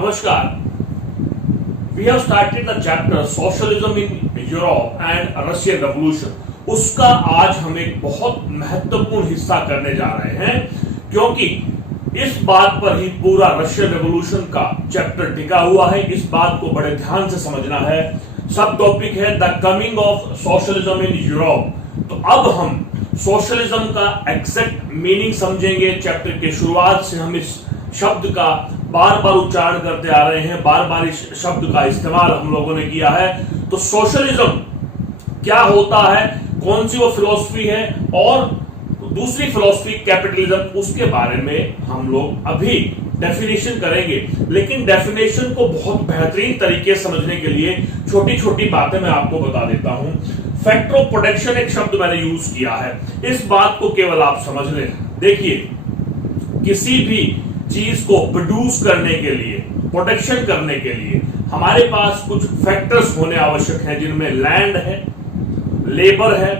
Namaskar. We have started the chapter Socialism in Europe and Russian Revolution. उसका आज हम एक बहुत महत्वपूर्ण हिस्सा करने जा रहे हैं क्योंकि इस बात पर ही पूरा रशियन रेवोल्यूशन का चैप्टर टिका हुआ है। इस बात को बड़े ध्यान से समझना है। सब टॉपिक है the coming of socialism in Europe. तो अब हम सोशलिज्म का एग्जैक्ट मीनिंग समझेंगे। चैप्टर के शुरुआत से हम इस शब्द का बार बार उच्चारण करते आ रहे हैं, बार बार इस शब्द का इस्तेमाल हम लोगों ने किया है। तो सोशलिज्म क्या होता है, कौन सी वो फिलॉसफी है, और दूसरी फिलॉसफी कैपिटलिज्म, उसके बारे में हम लोग अभी डेफिनेशन करेंगे। लेकिन डेफिनेशन को बहुत बेहतरीन तरीके से समझने के लिए छोटी छोटी बातें मैं आपको बता देता हूं। फैक्टर ऑफ प्रोडक्शन एक शब्द मैंने यूज किया है, इस बात को केवल आप समझ लें। देखिए, किसी भी चीज को प्रोड्यूस करने के लिए, प्रोडक्शन करने के लिए हमारे पास कुछ फैक्टर्स होने आवश्यक हैं, जिनमें लैंड है, लेबर है,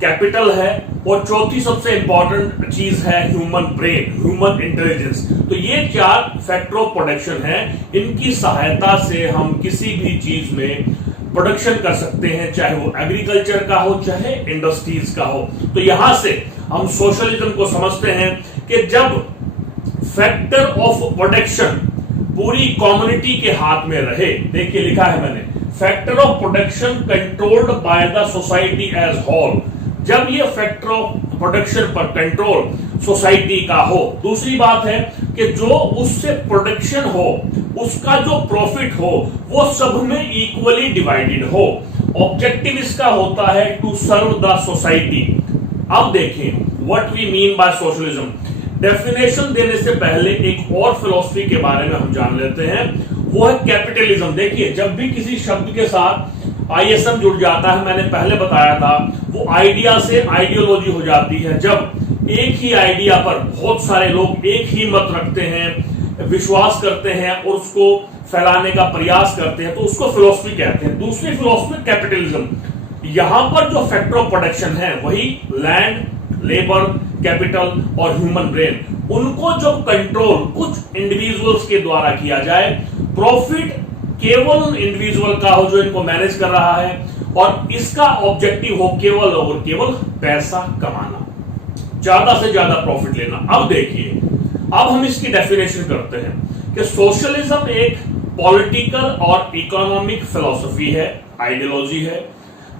कैपिटल है, और चौथी सबसे इंपॉर्टेंट चीज है ह्यूमन ब्रेन, ह्यूमन इंटेलिजेंस। तो ये चार फैक्टर ऑफ प्रोडक्शन है। इनकी सहायता से हम किसी भी चीज में प्रोडक्शन कर सकते हैं, चाहे वो एग्रीकल्चर का हो, चाहे इंडस्ट्रीज का हो। तो यहां से हम सोशलिज्म को समझते हैं कि जब फैक्टर ऑफ प्रोडक्शन पूरी कम्युनिटी के हाथ में रहे। देखिए, लिखा है मैंने, factor of production controlled by the society as whole. जब ये फैक्टर ऑफ प्रोडक्शन पर कंट्रोल सोसाइटी का हो। दूसरी बात है कि जो उससे प्रोडक्शन हो, उसका जो प्रॉफिट हो, वो सब में इक्वली डिवाइडेड हो। ऑब्जेक्टिव इसका होता है टू सर्व द सोसाइटी। अब देखें what we mean by socialism. Definition देने से पहले एक और फिलॉसफी के बारे में हम जान लेते हैं, वो है कैपिटलिज्म। देखिए, जब भी किसी शब्द के साथ आईएसएम जुड़ जाता है, मैंने पहले बताया था, वो आइडिया से आइडियोलॉजी हो जाती है। जब एक ही आइडिया पर बहुत सारे लोग एक ही मत रखते हैं, विश्वास करते हैं और उसको फैलाने का प्रयास करते हैं, तो उसको फिलॉसफी कहते हैं। दूसरी फिलॉसफी कैपिटलिज्म। यहां पर जो फैक्टर ऑफ प्रोडक्शन है वही लैंड, लेबर, कैपिटल और ह्यूमन ब्रेन, उनको जब कंट्रोल कुछ इंडिविजुअल्स के द्वारा किया जाए, प्रॉफिट केवल इंडिविजुअल का हो जो इनको मैनेज कर रहा है, और इसका ऑब्जेक्टिव हो केवल और केवल पैसा कमाना, ज्यादा से ज्यादा प्रॉफिट लेना। अब देखिए, अब हम इसकी डेफिनेशन करते हैं कि सोशलिज्म एक पॉलिटिकल और इकोनॉमिक फिलॉसफी है, आइडियोलॉजी है,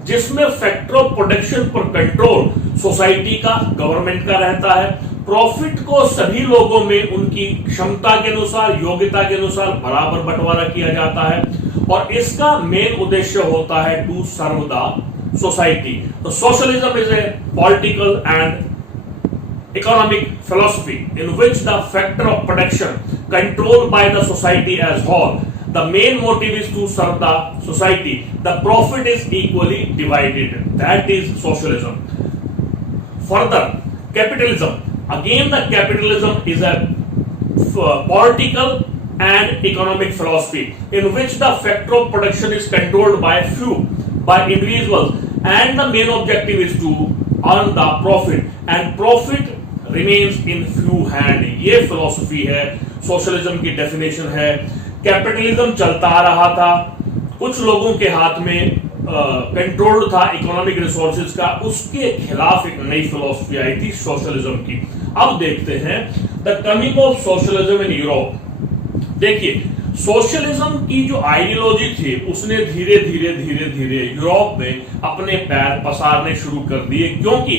जिसमें फैक्टर ऑफ प्रोडक्शन पर कंट्रोल सोसाइटी का, गवर्नमेंट का रहता है। प्रॉफिट को सभी लोगों में उनकी क्षमता के अनुसार, योग्यता के अनुसार बराबर बंटवारा किया जाता है, और इसका मेन उद्देश्य होता है टू सर्व द सोसाइटी। तो socialism is a political and economic philosophy in which the factor of production controlled by the society as whole, the main motive is to serve the society, the profit is equally divided. That is socialism. Further, capitalism. Again, the capitalism is a political and economic philosophy in which the factor of production is controlled by few, by individuals, and the main objective is to earn the profit, and profit remains in few hand. ये philosophy है, socialism की definition है। Capitalism चलता आ रहा था, कुछ लोगों के हाथ में कंट्रोल था इकोनॉमिक रिसोर्सेज का, उसके खिलाफ एक नई फिलॉसफी आई थी सोशलिज्म की। अब देखते हैं the coming of socialism in Europe. देखिए, सोशलिज्म की जो आइडियोलॉजी थी, उसने धीरे धीरे धीरे धीरे यूरोप में अपने पैर पसारने शुरू कर दिए, क्योंकि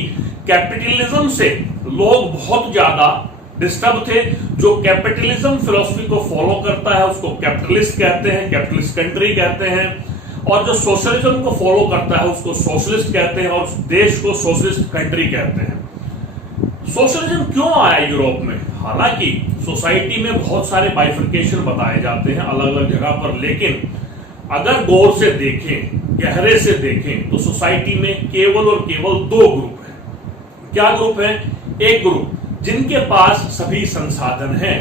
कैपिटलिज्म से लोग बहुत ज्यादा डिस्टर्ब थे। जो कैपिटलिज्म फिलॉसफी को फॉलो करता है उसको कैपिटलिस्ट कहते हैं, कैपिटलिस्ट कंट्री कहते हैं, और जो सोशलिज्म को फॉलो करता है उसको सोशलिस्ट कहते हैं, और उस देश को सोशलिस्ट कंट्री कहते हैं। सोशलिज्म क्यों आया यूरोप में? हालांकि सोसाइटी में बहुत सारे बाइफर्केशन बताए जाते हैं अलग अलग जगह पर, लेकिन अगर गौर से देखें, गहरे से देखें, तो सोसाइटी में केवल और केवल दो ग्रुप हैं। क्या ग्रुप है? एक ग्रुप जिनके पास सभी संसाधन हैं,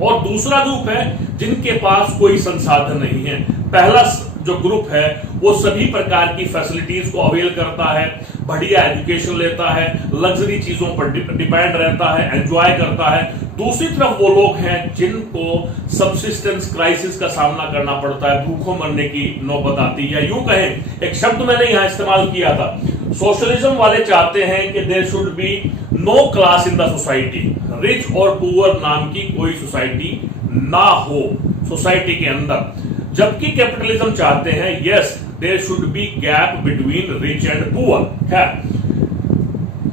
और दूसरा ग्रुप है जिनके पास कोई संसाधन नहीं है। पहला जो ग्रुप है वो सभी प्रकार की फैसिलिटीज को अवेल करता है, बढ़िया एजुकेशन लेता है, लग्जरी चीजों पर डिपेंड रहता है, एंजॉय करता है। दूसरी तरफ वो लोग हैं जिनको सब्सिस्टेंस क्राइसिस का सामना करना पड़ता है, भूखों मरने की नौबत आती है। या यूं कहें, एक शब्द मैंने यहां इस्तेमाल किया था, सोशलिज्म वाले चाहते हैं कि there should be no class in the society, rich और पुअर नाम की कोई सोसाइटी ना हो सोसाइटी के अंदर। जबकि कैपिटलिज्म चाहते हैं yes there should be gap between rich and poor. है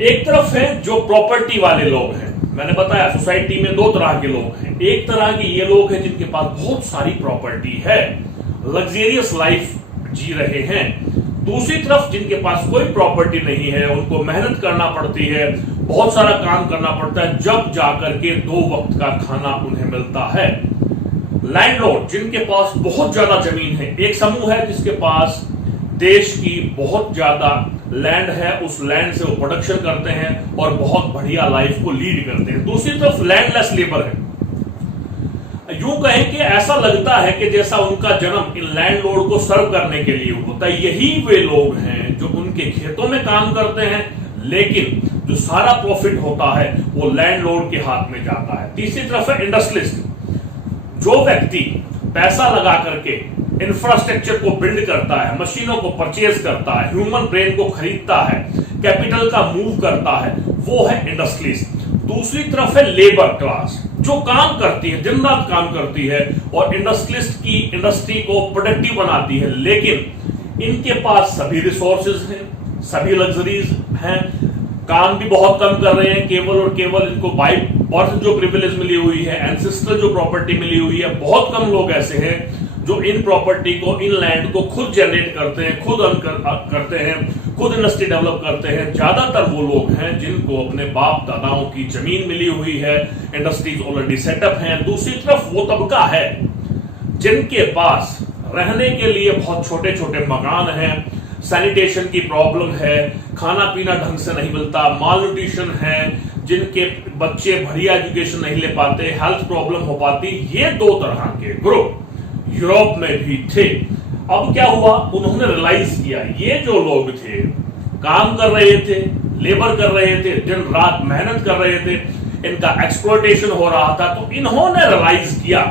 एक तरफ है जो प्रॉपर्टी वाले लोग हैं, मैंने बताया सोसाइटी में दो तरह के लोग हैं। एक तरह के ये लोग हैं जिनके पास बहुत सारी प्रॉपर्टी है, लग्जेरियस लाइफ जी रहे हैं। दूसरी तरफ जिनके पास कोई प्रॉपर्टी नहीं है, उनको मेहनत करना पड़ती है, बहुत सारा काम करना पड़ता है, जब जाकर के 2 वक्त का खाना उन्हें मिलता है। लैंडलॉर्ड जिनके पास बहुत ज्यादा जमीन है, एक समूह है जिसके पास देश की बहुत ज्यादा लैंड है, उस लैंड से वो प्रोडक्शन करते हैं और बहुत बढ़िया लाइफ को लीड करते हैं। दूसरी तरफ लैंडलेस लेबर है। यूं कहें कि ऐसा लगता है कि जैसा उनका जन्म इन लैंडलॉर्ड को सर्व करने के लिए होता है। यही वे लोग हैं जो उनके खेतों में काम करते हैं, लेकिन जो सारा प्रॉफिट होता है वो लैंडलॉर्ड के हाथ में जाता है। तीसरी तरफ है इंडस्ट्रियलिस्ट, जो व्यक्ति पैसा लगा करके इंफ्रास्ट्रक्चर को बिल्ड करता है, मशीनों को परचेज करता है, ह्यूमन ब्रेन को खरीदता है, कैपिटल का मूव करता है, वो है इंडस्ट्रियलिस्ट। दूसरी तरफ है लेबर क्लास, जो काम करती है, दिन रात काम करती है और इंडस्ट्रियलिस्ट की इंडस्ट्री को प्रोडक्टिव बनाती है, लेकिन इनके पास सभी रिसोर्सेज हैं, सभी लग्जरीज हैं, काम भी बहुत कम कर रहे हैं, केवल और केवल इनको बाय बर्थ जो प्रिविलेज मिली हुई है, एंसेस्ट्रल जो प्रॉपर्टी मिली हुई है। बहुत कम लोग ऐसे हैं जो इन प्रॉपर्टी को, इन लैंड को खुद जनरेट करते हैं, खुद करते हैं, खुद इंडस्ट्री डेवलप करते हैं। ज्यादातर वो लोग हैं जिनको अपने बाप दादाओं की जमीन मिली हुई है, इंडस्ट्रीज ऑलरेडी सेटअप हैं। दूसरी तरफ वो तबका है जिनके पास रहने के लिए बहुत छोटे छोटे मकान हैं, सैनिटेशन की प्रॉब्लम है, खाना पीना ढंग से नहीं मिलता, माल न्यूट्रिशन है, जिनके बच्चे बढ़िया एजुकेशन नहीं ले पाते, हेल्थ प्रॉब्लम हो पाती। ये 2 तरह के ग्रुप यूरोप में भी थे। अब क्या हुआ, उन्होंने रियलाइज किया ये जो लोग थे, काम कर रहे थे, लेबर कर रहे थे, दिन रात मेहनत कर रहे थे, इनका एक्सप्लॉयटेशन हो रहा था, तो इन्होंने रियलाइज किया।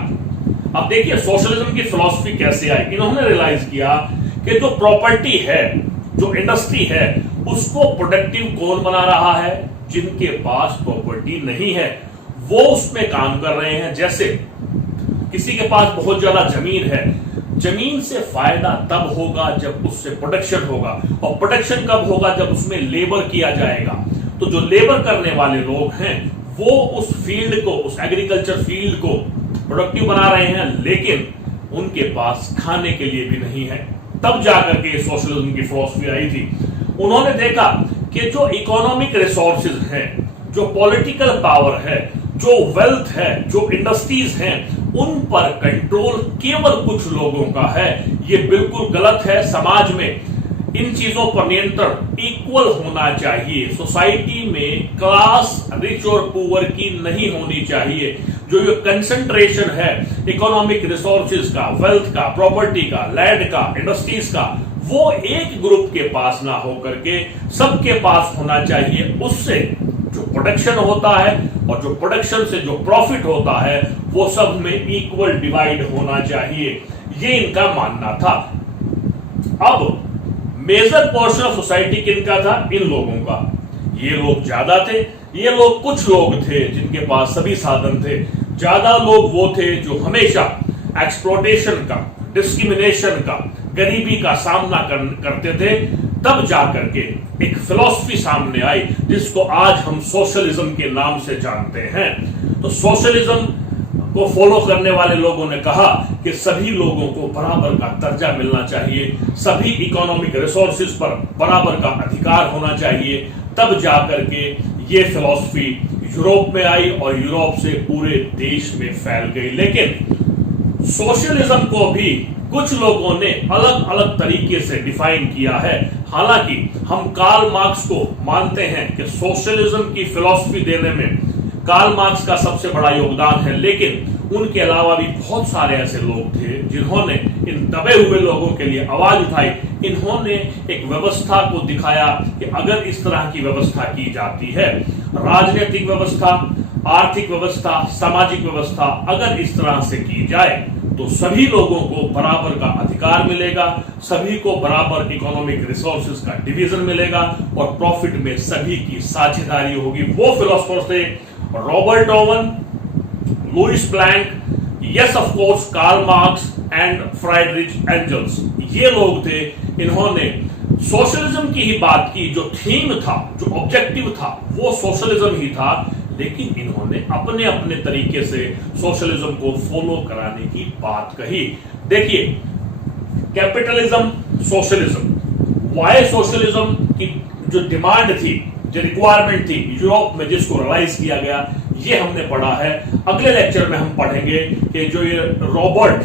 अब देखिए सोशलिज्म की फिलॉसफी कैसे आई। इन्होंने रियलाइज किया कि जो प्रॉपर्टी है, जो इंडस्ट्री है, उसको प्रोडक्टिव कौन बना रहा है? जिनके पास प्रॉपर्टी नहीं है, वो उसमें काम कर रहे हैं। जैसे किसी के पास बहुत ज्यादा जमीन है, जमीन से फायदा तब होगा जब उससे प्रोडक्शन होगा, और प्रोडक्शन कब होगा? जब उसमें लेबर किया जाएगा। तो जो लेबर करने वाले लोग हैं वो उस फील्ड को, उस एग्रीकल्चर फील्ड को प्रोडक्टिव बना रहे हैं, लेकिन उनके पास खाने के लिए भी नहीं है। तब जाकर के सोशलिज्म की फिलॉसफी आई थी। उन्होंने देखा कि जो इकोनॉमिक रिसोर्सेज हैं, जो पॉलिटिकल पावर है, जो वेल्थ है, जो इंडस्ट्रीज हैं, उन पर कंट्रोल केवल कुछ लोगों का है। ये बिल्कुल गलत है। समाज में इन चीजों पर नियंत्रण इक्वल होना चाहिए। सोसाइटी में क्लास रिच और पुअर की नहीं होनी चाहिए। जो ये कंसंट्रेशन है इकोनॉमिक रिसोर्सेज का, वेल्थ का, प्रॉपर्टी का, लैंड का, इंडस्ट्रीज का, वो एक ग्रुप के पास ना होकर के सबके पास होना चाहिए। उससे जो प्रोडक्शन होता है और जो प्रोडक्शन से जो प्रॉफिट होता है वो सब में इक्वल डिवाइड होना चाहिए। ये इनका मानना था। अब मेजर पोर्शन ऑफ सोसाइटी किनका था? इन लोगों का। ये लोग ज्यादा थे, ये लोग कुछ लोग थे जिनके पास सभी साधन थे। ज्यादा लोग वो थे जो हमेशा एक्सप्लॉयटेशन का, डिस्क्रिमिनेशन का, गरीबी का सामना करते थे। तब जाकर के एक फिलॉसफी सामने आई जिसको आज हम सोशलिज्म के नाम से जानते हैं। तो सोशलिज्म को फॉलो करने वाले लोगों ने कहा कि सभी लोगों को बराबर का दर्जा मिलना चाहिए, सभी इकोनॉमिक रिसोर्सेज पर बराबर का अधिकार होना चाहिए। तब जाकर के ये फिलॉसफी यूरोप में आई और यूरोप से पूरे देश में फैल गई। लेकिन सोशलिज्म को भी कुछ लोगों ने अलग अलग तरीके से डिफाइन किया है। हालांकि हम कार्ल मार्क्स को मानते हैं कि सोशलिज्म की फिलॉसफी देने में कार्ल मार्क्स का सबसे बड़ा योगदान है, लेकिन उनके अलावा भी बहुत सारे ऐसे लोग थे जिन्होंने इन दबे हुए लोगों के लिए आवाज उठाई। इन्होंने एक व्यवस्था को दिखाया कि अगर इस तरह की व्यवस्था की जाती है, राजनीतिक व्यवस्था, आर्थिक व्यवस्था, सामाजिक व्यवस्था अगर इस तरह से की जाए तो सभी लोगों को बराबर का अधिकार मिलेगा, सभी को बराबर इकोनॉमिक रिसोर्सेज का डिवीजन मिलेगा और प्रॉफिट में सभी की साझेदारी होगी। वो फिलोसोफर थे Robert Owen, Louis Blanc, yes of course Karl Marx and Friedrich Engels. ये लोग थे, इन्होंने सोशलिज्म की ही बात की। जो थीम था, जो ऑब्जेक्टिव था, वो सोशलिज्म ही था, लेकिन इन्होंने अपने अपने तरीके से सोशलिज्म को फॉलो कराने की बात कही। देखिए, कैपिटलिज्म, सोशलिज्म, वाई सोशलिज्म की जो डिमांड थी, जो रिक्वायरमेंट थी यूरोप में, जिसको रियलाइज किया गया, ये हमने पढ़ा है। अगले लेक्चर में हम पढ़ेंगे कि जो ये रॉबर्ट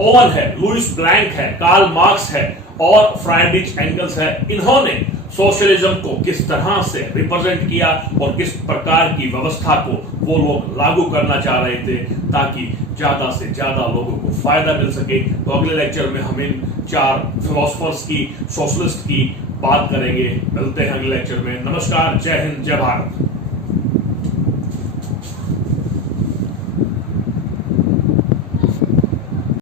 ओवन है, लुईस ब्लैंक है, कार्ल मार्क्स है और फ्राइडरिच एंगल्स है, इन्होंने सोशलिज्म को किस तरह से रिप्रेजेंट किया और किस प्रकार की व्यवस्था को वो लोग लागू करना चाह रहे थे ताकि ज्यादा से ज्यादा लोगों को फायदा मिल सके। तो अगले लेक्चर में हम इन 4 फिलोसोफर्स की, सोशलिस्ट की बात करेंगे। मिलते हैं अगले लेक्चर में। नमस्कार, जय हिंद, जय भारत।